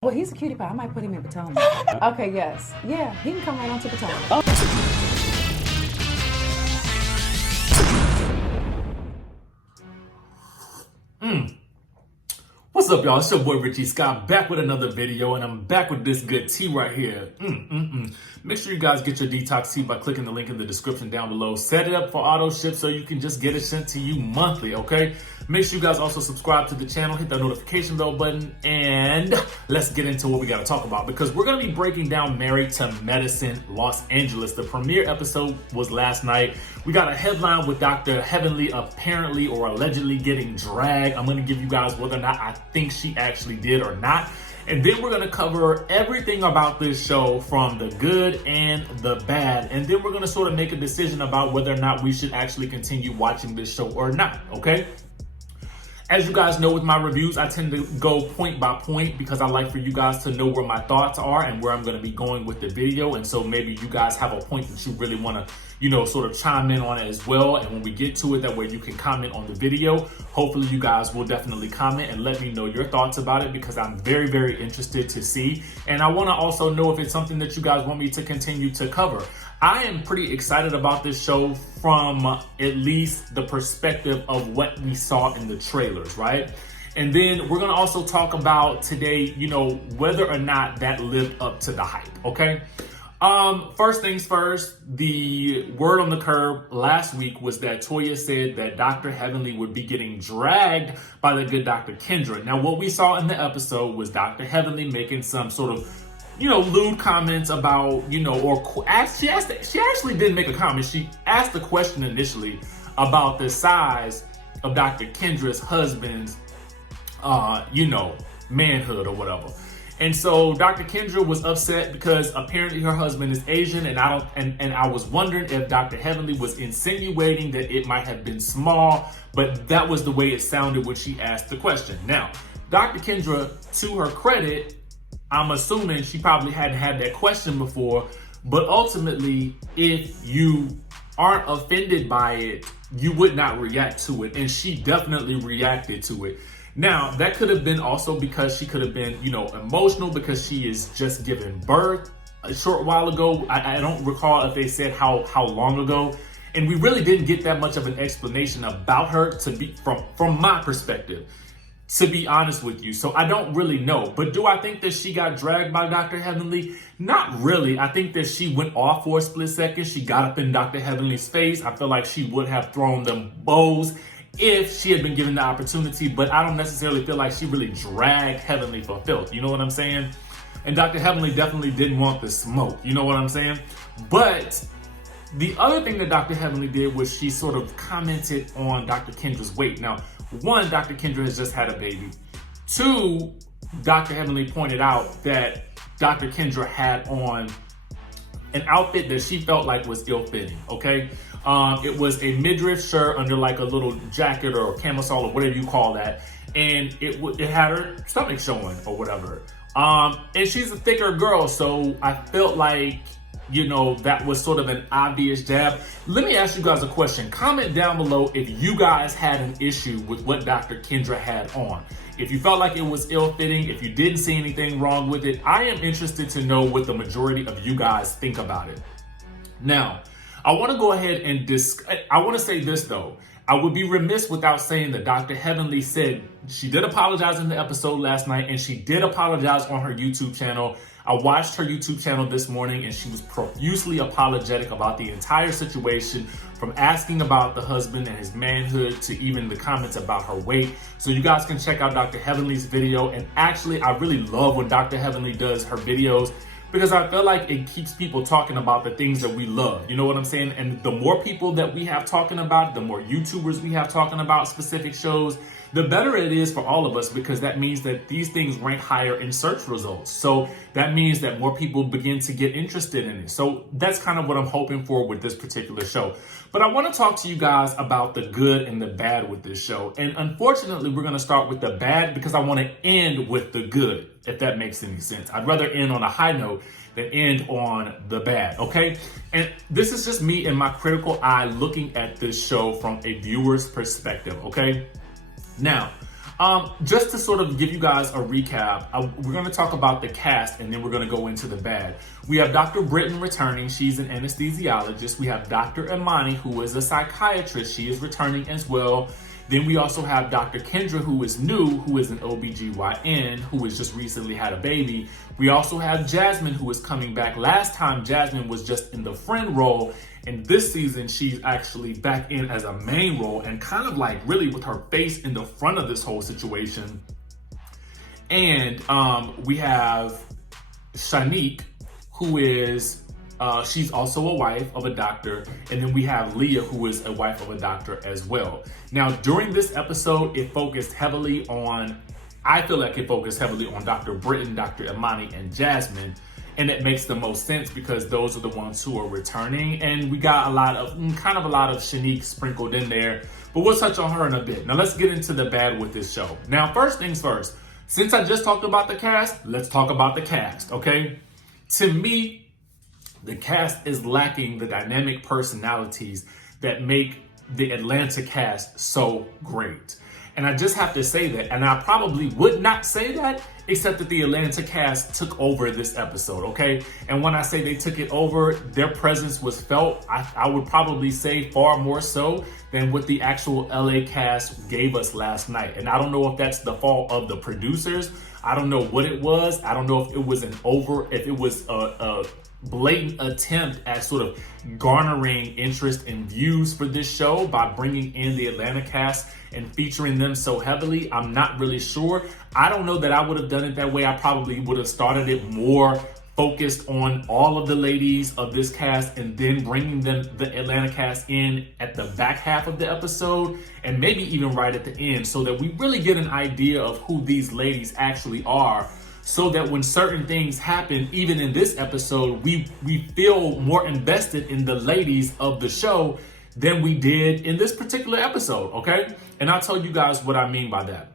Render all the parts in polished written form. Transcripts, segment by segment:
Well, he's a cutie pie. I might put him in Potomac. Okay, yes. Yeah, he can come right on to Potomac. What's up, y'all? It's your boy Richie Scott back with another video, and I'm back with this good tea right here. Make sure you guys get your detox tea by clicking the link in the description down below. Set it up for auto ship so you can just get it sent to you monthly, okay? Make sure you guys also subscribe to the channel, hit that notification bell button, and let's get into what we got to talk about, because we're going to be breaking down Married to Medicine Los Angeles. The premiere episode was last night. We got a headline with Dr. Heavenly apparently or allegedly getting dragged. I'm going to give you guys whether or not I think she actually did or not. And then we're going to cover everything about this show, from the good and the bad. And then we're going to sort of make a decision about whether or not we should actually continue watching this show or not, okay? As you guys know, with my reviews, I tend to go point by point because I like for you guys to know where my thoughts are and where I'm going to be going with the video. And so maybe you guys have a point that you really want to, sort of chime in on it as well. And when we get to it, that way you can comment on the video. Hopefully you guys will definitely comment and let me know your thoughts about it, because I'm very, very interested to see. And I want to also know if it's something that you guys want me to continue to cover. I am pretty excited about this show from at least the perspective of what we saw in the trailers, right? And then we're going to also talk about today, whether or not that lived up to the hype, okay? First things first, the word on the curb last week was that Toya said that Dr. Heavenly would be getting dragged by the good Dr. Kendra. Now, what we saw in the episode was Dr. Heavenly making some sort of lewd comments about, she actually didn't make a comment. She asked the question initially about the size of Dr. Kendra's husband's, manhood or whatever. And so Dr. Kendra was upset because apparently her husband is Asian, and I was wondering if Dr. Heavenly was insinuating that it might have been small, but that was the way it sounded when she asked the question. Now, Dr. Kendra, to her credit, I'm assuming she probably hadn't had that question before, but ultimately, if you aren't offended by it, you would not react to it, and she definitely reacted to it. Now, that could have been also because she could have been, emotional because she is just giving birth a short while ago. I don't recall if they said how long ago, and we really didn't get that much of an explanation about her, to be from my perspective, to be honest with you. So I don't really know. But do I think that she got dragged by Dr. Heavenly? Not really. I think that she went off for a split second. She got up in Dr. Heavenly's face. I feel like she would have thrown them bows if she had been given the opportunity, but I don't necessarily feel like she really dragged Heavenly for filth. You know what I'm saying? And Dr. Heavenly definitely didn't want the smoke. You know what I'm saying? But the other thing that Dr. Heavenly did was she sort of commented on Dr. Kendra's weight. Now, one, Dr. Kendra has just had a baby. Two, Dr. Heavenly pointed out that Dr. Kendra had on an outfit that she felt like was ill-fitting, okay? It was a midriff shirt under like a little jacket or camisole or whatever you call that. And it had her stomach showing or whatever. And she's a thicker girl, so I felt like, that was sort of an obvious jab. Let me ask you guys a question. Comment down below if you guys had an issue with what Dr. Kendra had on. If you felt like it was ill-fitting, if you didn't see anything wrong with it, I am interested to know what the majority of you guys think about it. Now, I want to go ahead and I want to say this though. I would be remiss without saying that Dr. Heavenly said she did apologize in the episode last night, and she did apologize on her YouTube channel. I watched her YouTube channel this morning, and she was profusely apologetic about the entire situation, from asking about the husband and his manhood to even the comments about her weight. So you guys can check out Dr. Heavenly's video. And actually, I really love when Dr. Heavenly does her videos, because I feel like it keeps people talking about the things that we love. You know what I'm saying? And the more people that we have talking about, the more YouTubers we have talking about specific shows, the better it is for all of us, because that means that these things rank higher in search results. So that means that more people begin to get interested in it. So that's kind of what I'm hoping for with this particular show. But I want to talk to you guys about the good and the bad with this show. And unfortunately, we're going to start with the bad because I want to end with the good, if that makes any sense. I'd rather end on a high note than end on the bad, okay? And this is just me and my critical eye looking at this show from a viewer's perspective, okay? Now, Just to sort of give you guys a recap, we're going to talk about the cast and then we're going to go into the bad. We have Dr. Britton returning. She's an anesthesiologist. We have Dr. Imani, who is a psychiatrist. She is returning as well. Then we also have Dr. Kendra, who is new, who is an OBGYN, who has just recently had a baby. We also have Jasmine, who is coming back. Last time, Jasmine was just in the friend role. And this season, she's actually back in as a main role and kind of like really with her face in the front of this whole situation. And we have Shanique, who is, she's also a wife of a doctor. And then we have Leah, who is a wife of a doctor as well. Now, during this episode, it focused heavily on, I feel like it focused heavily on Dr. Britton, Dr. Imani, and Jasmine. And it makes the most sense because those are the ones who are returning. And we got a lot of Shanique sprinkled in there, but we'll touch on her in a bit. Now let's get into the bad with this show. Now, first things first, since I just talked about the cast, let's talk about the cast, okay? To me, the cast is lacking the dynamic personalities that make the Atlanta cast so great. And I just have to say that, and I probably would not say that, except that the Atlanta cast took over this episode, okay? And when I say they took it over, their presence was felt, I would probably say far more so than what the actual LA cast gave us last night. And I don't know if that's the fault of the producers. I don't know what it was. I don't know if it was a blatant attempt at sort of garnering interest and views for this show by bringing in the Atlanta cast and featuring them so heavily. I'm not really sure. I don't know that I would have done it that way. I probably would have started it more focused on all of the ladies of this cast and then bringing the Atlanta cast in at the back half of the episode and maybe even right at the end so that we really get an idea of who these ladies actually are, so that when certain things happen, even in this episode, we feel more invested in the ladies of the show than we did in this particular episode, okay? And I'll tell you guys what I mean by that.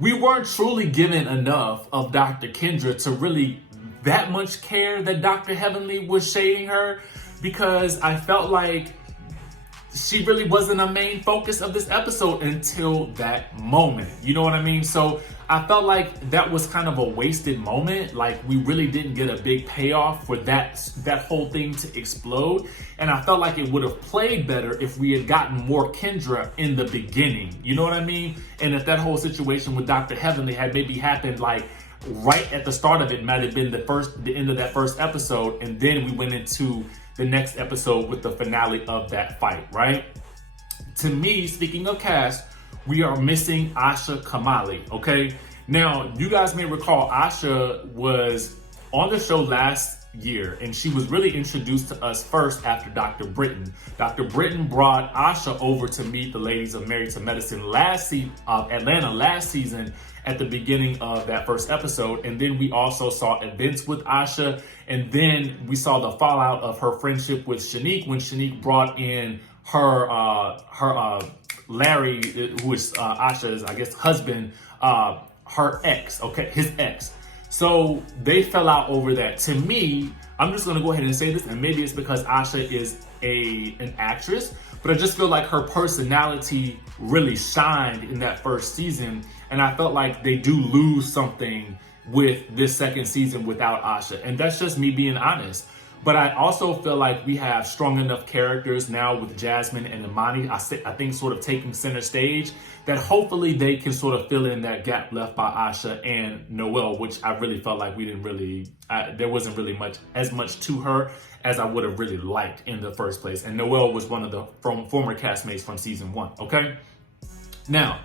We weren't truly given enough of Dr. Kendra to really that much care that Dr. Heavenly was shading her, because I felt like she really wasn't a main focus of this episode until that moment. You know what I mean? So I felt like that was kind of a wasted moment. Like we really didn't get a big payoff for that whole thing to explode. And I felt like it would have played better if we had gotten more Kendra in the beginning. You know what I mean? And if that whole situation with Dr. Heavenly had maybe happened like right at the start of it, might have been the end of that first episode. And then we went into the next episode with the finale of that fight, right? To me, speaking of cast, we are missing Asha Kamali, okay? Now, you guys may recall Asha was on the show last year, and she was really introduced to us first after Dr. Britton. Dr. Britton brought Asha over to meet the ladies of Married to Medicine Atlanta last season at the beginning of that first episode. And then we also saw events with Asha, and then we saw the fallout of her friendship with Shanique when Shanique brought in her Larry, who is Asha's, I guess, husband, her ex, okay, his ex. So they fell out over that. To me, I'm just gonna go ahead and say this, and maybe it's because Asha is an actress, but I just feel like her personality really shined in that first season, and I felt like they do lose something with this second season without Asha, and that's just me being honest. But I also feel like we have strong enough characters now with Jasmine and Imani, I think sort of taking center stage, that hopefully they can sort of fill in that gap left by Asha and Noelle, which I really felt like there wasn't really as much to her as I would have really liked in the first place. And Noelle was one of the former castmates from season 1, okay? Now,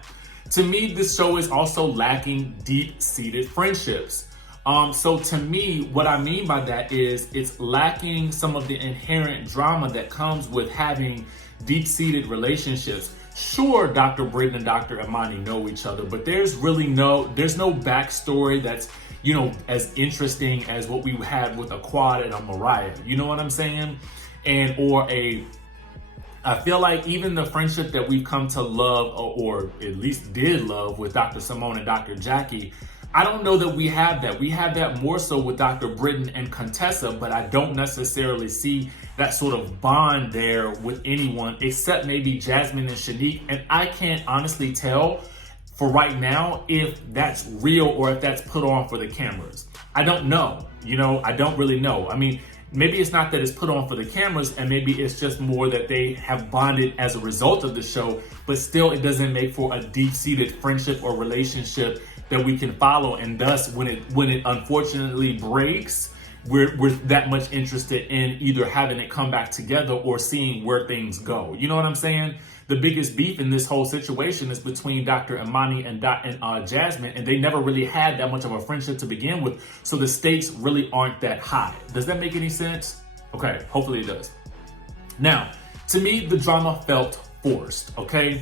to me, this show is also lacking deep-seated friendships. So to me, what I mean by that is it's lacking some of the inherent drama that comes with having deep-seated relationships. Sure, Dr. Britton and Dr. Imani know each other, but there's no backstory that's, you know, as interesting as what we had with a Quad and a Mariah. You know what I'm saying? I feel like even the friendship that we've come to love, or at least did love, with Dr. Simone and Dr. Jackie, I don't know that we have that. We have that more so with Dr. Britton and Contessa, but I don't necessarily see that sort of bond there with anyone except maybe Jasmine and Shanique. And I can't honestly tell for right now if that's real or if that's put on for the cameras. I don't know. I don't really know. I mean, maybe it's not that it's put on for the cameras, and maybe it's just more that they have bonded as a result of the show, but still it doesn't make for a deep-seated friendship or relationship that we can follow. And thus, when it unfortunately breaks, we're that much interested in either having it come back together or seeing where things go. You know what I'm saying? The biggest beef in this whole situation is between Dr. Imani and Jasmine, and they never really had that much of a friendship to begin with, so the stakes really aren't that high. Does that make any sense? Okay, hopefully it does. Now, to me, the drama felt forced, okay?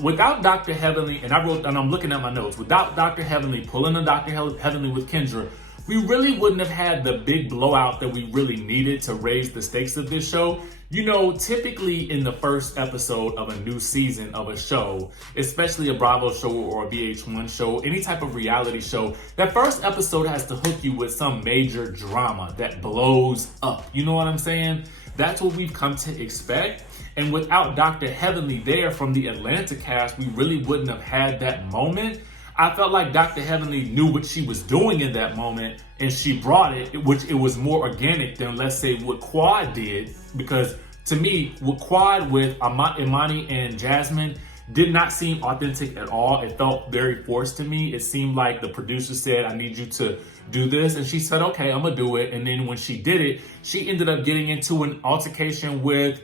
Without Dr. Heavenly, and I'm looking at my notes, without Dr. Heavenly pulling a Dr. Heavenly with Kendra, we really wouldn't have had the big blowout that we really needed to raise the stakes of this show. Typically in the first episode of a new season of a show, especially a Bravo show or a VH1 show, any type of reality show, that first episode has to hook you with some major drama that blows up. You know what I'm saying? That's what we've come to expect. And without Dr. Heavenly there from the Atlanta cast, we really wouldn't have had that moment. I felt like Dr. Heavenly knew what she was doing in that moment, and she brought it, which it was more organic than, let's say, what Quad did. Because to me, what Quad with Imani and Jasmine did not seem authentic at all. It felt very forced to me. It seemed like the producer said, I need you to do this. And she said, okay, I'm going to do it. And then when she did it, she ended up getting into an altercation with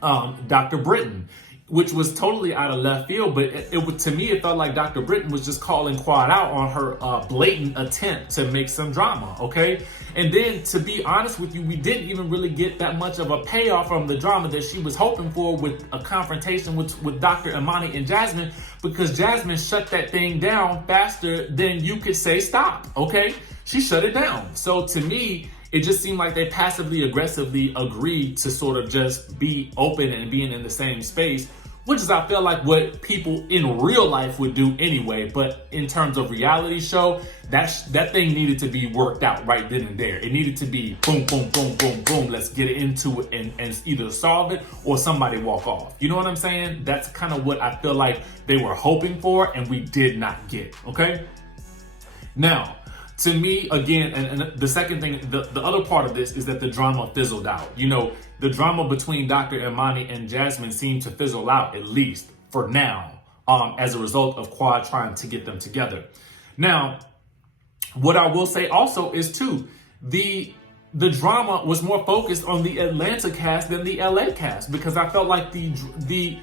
Dr. Britton, which was totally out of left field. But to me, it felt like Dr. Britton was just calling Quad out on her blatant attempt to make some drama, okay? And then, to be honest with you, we didn't even really get that much of a payoff from the drama that she was hoping for with a confrontation with Dr. Imani and Jasmine, because Jasmine shut that thing down faster than you could say stop, okay? She shut it down. So to me, it just seemed like they passively aggressively agreed to sort of just be open and being in the same space, which is, I feel like, what people in real life would do anyway. But in terms of reality show, that thing needed to be worked out right then and there. It needed to be boom, boom, boom, boom, boom. Let's get into it and either solve it or somebody walk off. You know what I'm saying? That's kind of what I feel like they were hoping for, and we did not get, okay? Now, to me, again, and the second thing, the other part of this is that the drama fizzled out. The drama between Dr. Imani and Jasmine seemed to fizzle out, at least for now, as a result of Quad trying to get them together. Now, what I will say also is, too, the drama was more focused on the Atlanta cast than the LA cast, because I felt like the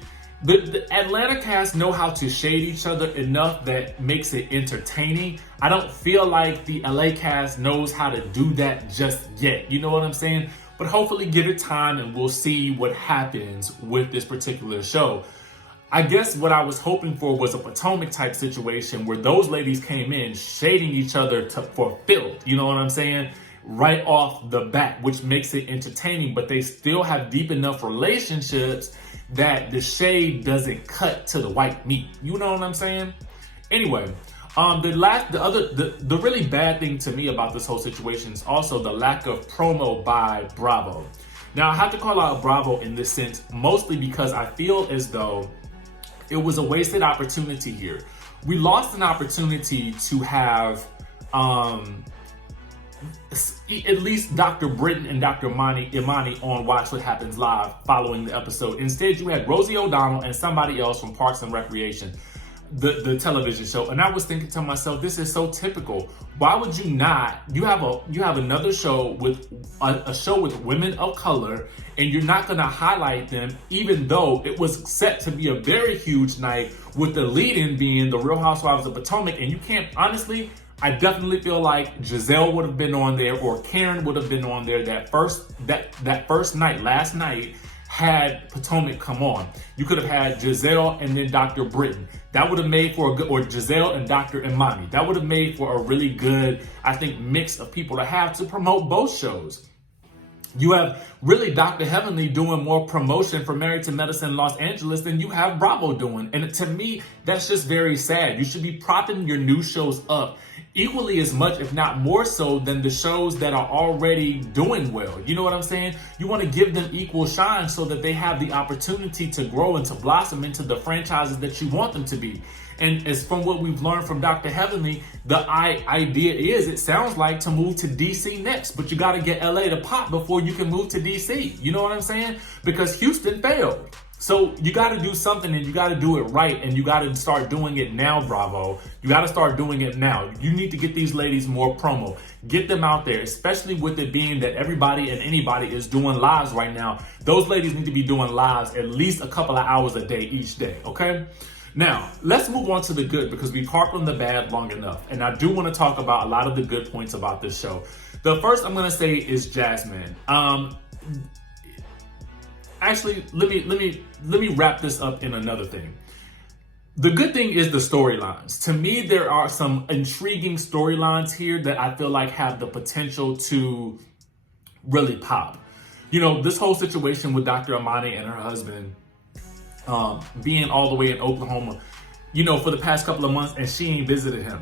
Atlanta cast know how to shade each other enough that makes it entertaining. I don't feel like the LA cast knows how to do that just yet. You know what I'm saying? But hopefully give it time and we'll see what happens with this particular show. I guess what I was hoping for was a Potomac type situation where those ladies came in shading each other for filth. You know what I'm saying? Right off the bat, which makes it entertaining, but they still have deep enough relationships that the shade doesn't cut to the white meat. You know what I'm saying? Anyway, the really bad thing to me about this whole situation is also the lack of promo by Bravo. Now, I have to call out Bravo in this sense, mostly because I feel as though it was a wasted opportunity here. We lost an opportunity to have at least Dr. Britton and Dr. Imani on Watch What Happens Live following the episode. Instead, you had Rosie O'Donnell and somebody else from Parks and Recreation, the television show. And I was thinking to myself, this is so typical. Why would you not? You have another show with a show with women of color, and you're not going to highlight them, even though it was set to be a very huge night, with the lead-in being the Real Housewives of Potomac. And you can't, honestly, I definitely feel like Giselle would have been on there, or Karen would have been on there that first night, last night, had Potomac come on. You could have had Giselle and then Dr. Britton. That would have made for a good, or Giselle and Dr. Imani. That would have made for a really good, I think, mix of people to have to promote both shows. You have really Dr. Heavenly doing more promotion for Married to Medicine Los Angeles than you have Bravo doing. And to me, that's just very sad. You should be propping your new shows up equally as much, if not more so, than the shows that are already doing well. You know what I'm saying? You want to give them equal shine so that they have the opportunity to grow and to blossom into the franchises that you want them to be. And as from what we've learned from Dr. Heavenly, the idea is, it sounds like, to move to DC next, but you got to get LA to pop before you can move to DC. You know what I'm saying? Because Houston failed. So you got to do something, and you got to do it right, and you got to start doing it now, Bravo. You got to start doing it now. You need to get these ladies more promo. Get them out there, especially with it being that everybody and anybody is doing lives right now. Those ladies need to be doing lives at least a couple of hours a day each day, okay? Now, let's move on to the good, because we've harped on the bad long enough. And I do want to talk about a lot of the good points about this show. The first I'm going to say is Jasmine. Actually, let me wrap this up in another thing. The good thing is the storylines. To me, there are some intriguing storylines here that I feel like have the potential to really pop. You know, this whole situation with Dr. Amani and her husband being all the way in Oklahoma, you know, for the past couple of months, and she ain't visited him.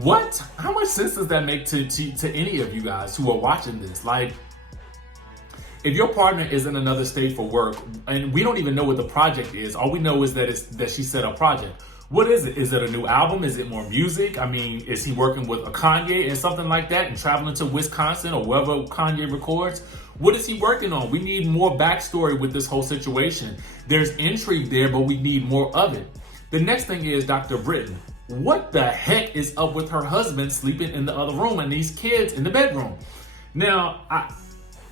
What? How much sense does that make to any of you guys who are watching this? Like, if your partner is in another state for work, and we don't even know what the project is, all we know is that she said a project. What is it? Is it a new album? Is it more music? I mean, is he working with a Kanye and something like that and traveling to Wisconsin or wherever Kanye records? What is he working on? We need more backstory with this whole situation. There's intrigue there, but we need more of it. The next thing is Dr. Britton. What the heck is up with her husband sleeping in the other room and these kids in the bedroom? Now,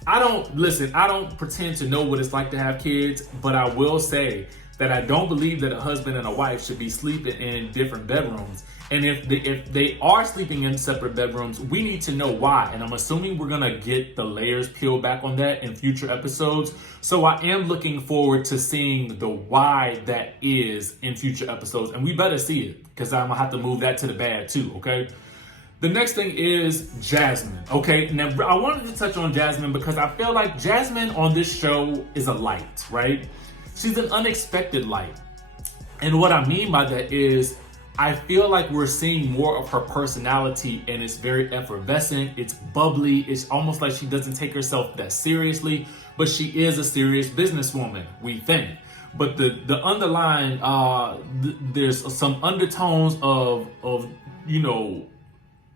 I don't pretend to know what it's like to have kids, but I will say that I don't believe that a husband and a wife should be sleeping in different bedrooms. And if they are sleeping in separate bedrooms, we need to know why. And I'm assuming we're gonna get the layers peeled back on that in future episodes. So I am looking forward to seeing the why that is in future episodes. And we better see it, because I'm gonna have to move that to the bad too, okay? The next thing is Jasmine, okay? Now, I wanted to touch on Jasmine because I feel like Jasmine on this show is a light, right? She's an unexpected light. And what I mean by that is, I feel like we're seeing more of her personality, and it's very effervescent, it's bubbly, it's almost like she doesn't take herself that seriously, but she is a serious businesswoman, we think. But the underlying, there's some undertones of, you know,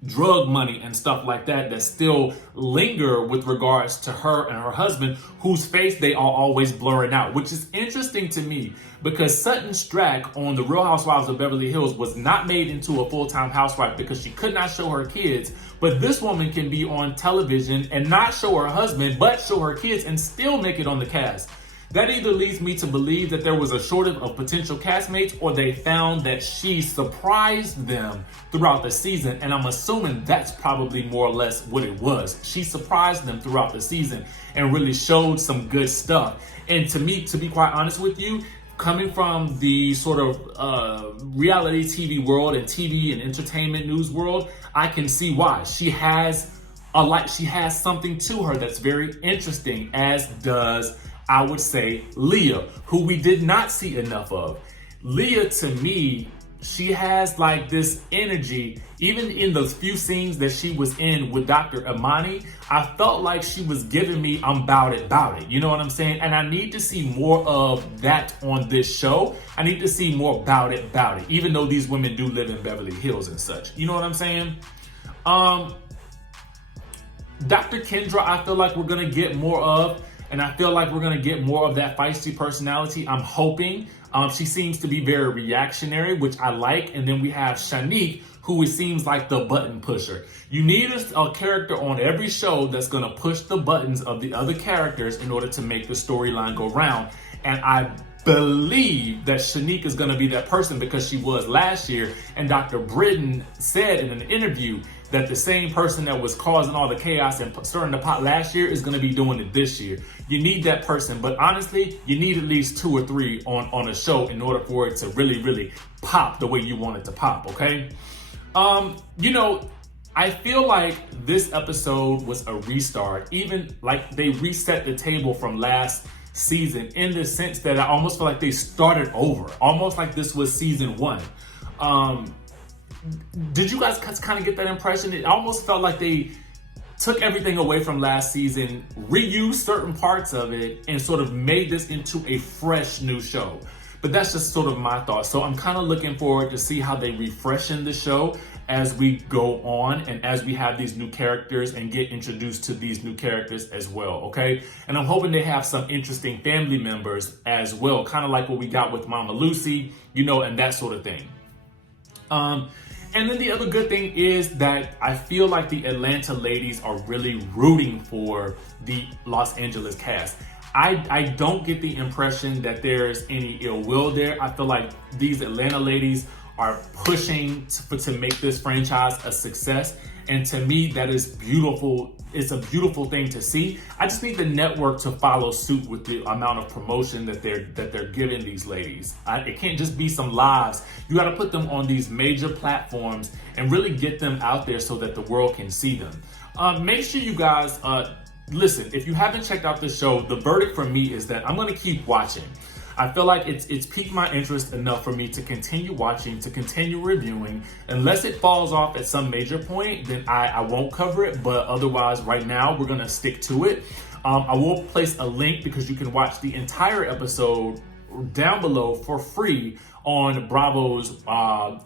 drug money and stuff like that still linger with regards to her and her husband, whose face they are always blurring out, which is interesting to me because Sutton Strack on The Real Housewives of Beverly Hills was not made into a full-time housewife because she could not show her kids, but this woman can be on television and not show her husband but show her kids and still make it on the cast. That either leads me to believe that there was a shortage of potential castmates, or they found that she surprised them throughout the season. And I'm assuming that's probably more or less what it was. She surprised them throughout the season and really showed some good stuff. And to me, to be quite honest with you, coming from the sort of reality TV world and TV and entertainment news world, I can see why. She has something to her that's very interesting, as does, I would say, Leah, who we did not see enough of. Leah, to me, she has like this energy. Even in those few scenes that she was in with Dr. Amani, I felt like she was giving me, I'm bout it. You know what I'm saying? And I need to see more of that on this show. I need to see more bout it. Even though these women do live in Beverly Hills and such. You know what I'm saying? Dr. Kendra, I feel like we're going to get more of. And I feel like we're going to get more of that feisty personality. I'm hoping. She seems to be very reactionary, which I like. And then we have Shanique, who it seems like the button pusher. You need a character on every show that's going to push the buttons of the other characters in order to make the storyline go round. And I believe that Shanique is going to be that person because she was last year. And Dr. Britton said in an interview that the same person that was causing all the chaos and stirring the pot last year is going to be doing it this year. You need that person, but honestly, you need at least 2 or 3 on a show in order for it to really, really pop the way you want it to pop, okay? You know, I feel like this episode was a restart, even like they reset the table from last season in the sense that I almost feel like they started over, almost like this was season 1. Did you guys kind of get that impression? It almost felt like they took everything away from last season, reused certain parts of it, and sort of made this into a fresh new show. But that's just sort of my thoughts. So I'm kind of looking forward to see how they refreshen the show as we go on and as we have these new characters and get introduced to these new characters as well, okay? And I'm hoping they have some interesting family members as well, kind of like what we got with Mama Lucy, you know, and that sort of thing. And then the other good thing is that I feel like the Atlanta ladies are really rooting for the Los Angeles cast. I don't get the impression that there's any ill will there. I feel like these Atlanta ladies are pushing to make this franchise a success. And to me, that is beautiful. It's a beautiful thing to see. I just need the network to follow suit with the amount of promotion that they're giving these ladies. It can't just be some lives. You got to put them on these major platforms and really get them out there so that the world can see them. Make sure you guys listen. If you haven't checked out the show, the verdict for me is that I'm going to keep watching. I feel like it's piqued my interest enough for me to continue watching, to continue reviewing. Unless it falls off at some major point, then I won't cover it. But otherwise, right now, we're going to stick to it. I will place a link because you can watch the entire episode down below for free on Bravo's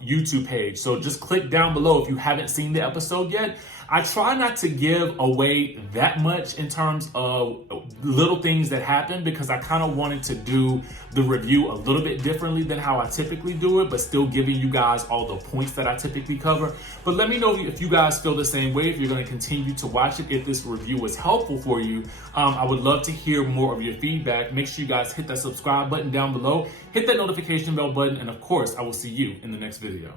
YouTube page. So just click down below if you haven't seen the episode yet. I try not to give away that much in terms of little things that happen because I kind of wanted to do the review a little bit differently than how I typically do it, but still giving you guys all the points that I typically cover. But let me know if you guys feel the same way, if you're going to continue to watch it, if this review was helpful for you. I would love to hear more of your feedback. Make sure you guys hit that subscribe button down below, hit that notification bell button, and of course, I will see you in the next video.